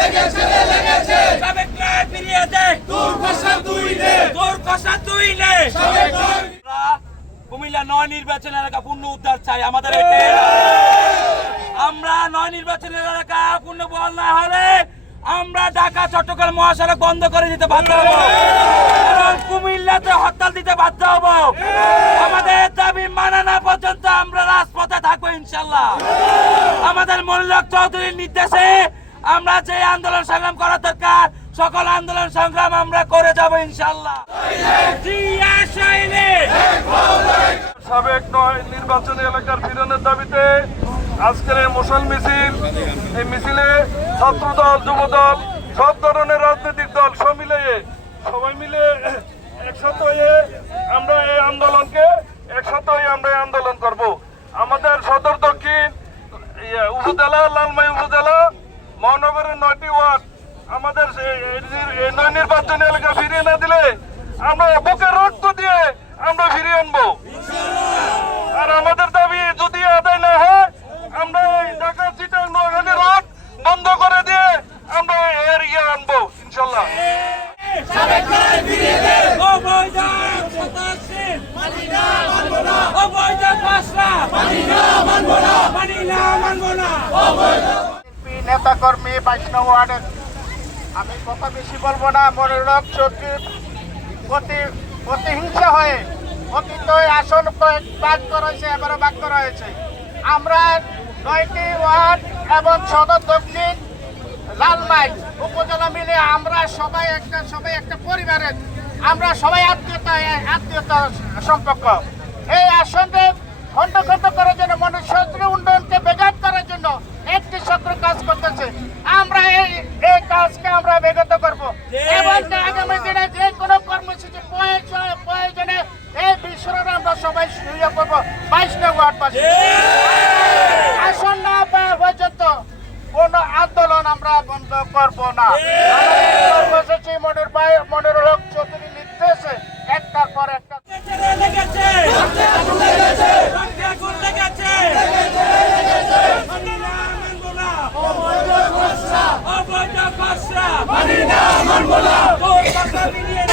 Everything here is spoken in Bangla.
লেগেছে লেগেছে। সাবেক রায় ফিরিয়ে দে। তোর তুই রে তোর তুই নে সাবেক কুমিল্লা নয় নির্বাচন এলাকা পূর্ণ উদ্ধার চাই আমাদের আমরা নয় নির্বাচনের এলাকা পূর্ণ বল না হলে আমরা ঢাকা চট্টগ্রাম মহাসড়ক বন্ধ করে দিতে বাধ্য হব। এবং কুমিল্লাতে হরতাল দিতে বাধ্য হব। আমাদের দাবি মানা না পর্যন্ত আমরা রাজপথে থাকব ইনশাল্লাহ। আমাদের মনিলক চৌধুরীর নির্দেশে আমরা যে আন্দোলন সংগ্রাম করা দরকার সকল আন্দোলন সংগ্রাম আমরা করে যাব ইনশাল্লাহ সাবেক নয় নির্বাচনী এলাকার ফিরনের দাবিতে আজকের এই মশাল মিছিল এই মিছিলে ছাত্রদল যুবদল সব ধরনের রাজনৈতিক দল সব মিলিয়ে সবাই মিলে একসাথে হয়ে আমরা এই আন্দোলনকে একসাথে হয়ে আমরা এই আন্দোলন করব। আমাদের সদর দক্ষিণ ইয়ে, উপজেলা লালমাই উপজেলা মহানগরের নয়টি ওয়ার্ড। আমাদের নয় নির্বাচনী এলাকা ফিরিয়ে না দিলে আমরা বুকের রক্ত দিয়ে আমরা ফিরিয়ে আনব। আর আমাদের দাবি, যদি আদায় না হয়, আমরা ঢাকা চিটাং নোয়াখালী রোড বন্ধ করে দিয়ে আমরা এর ইয়ে আনব, ইনশাল্লাহ। মানবো না মানবো না বিএনপি নেতা কর্মী বাইশ ওয়ার্ডের আমি কথা বেশি বলব না মনোরক চৌধুরীর প্রতি প্রতিহিংসা হয়ে অতীত আসন কয়েক ভাগ করা হয়েছে এবারও করা হয়েছে আমরা নয়টি ওয়ার্ড এবং সদর দক্ষিণ লালমাই উপজেলা মিলে আমরা সবাই একটা সবাই একটা পরিবারের, আমরা সবাই আত্মীয়তা আত্মীয়তা সম্পর্ক এই আসনকে খণ্ড খণ্ড করার জন্য মনুষ্যত্র উন্নয়নকে বেগাত করার জন্য একটি চক্র কাজ করতেছে আমরা এই এই কাজকে আমরা বেগত করব এবং আগামী দিনে যে কোনো কর্মসূচি প্রয়োজন- এই বিশ্বরণ আমরা সবাই শুয়ে করব বাইশ নম্বর ওয়ার্ড পাশে আসন না পাওয়া পর্যন্ত কোন আন্দোলন আমরা বন্ধ করব না। কর্মসূচি মনের ভাই মনির হক চৌধুরী নির্দেশে একটার পর একটা লেগেছে রক্তে আগুন লেগেছে মানি না মানবো না কথা মিলিয়ে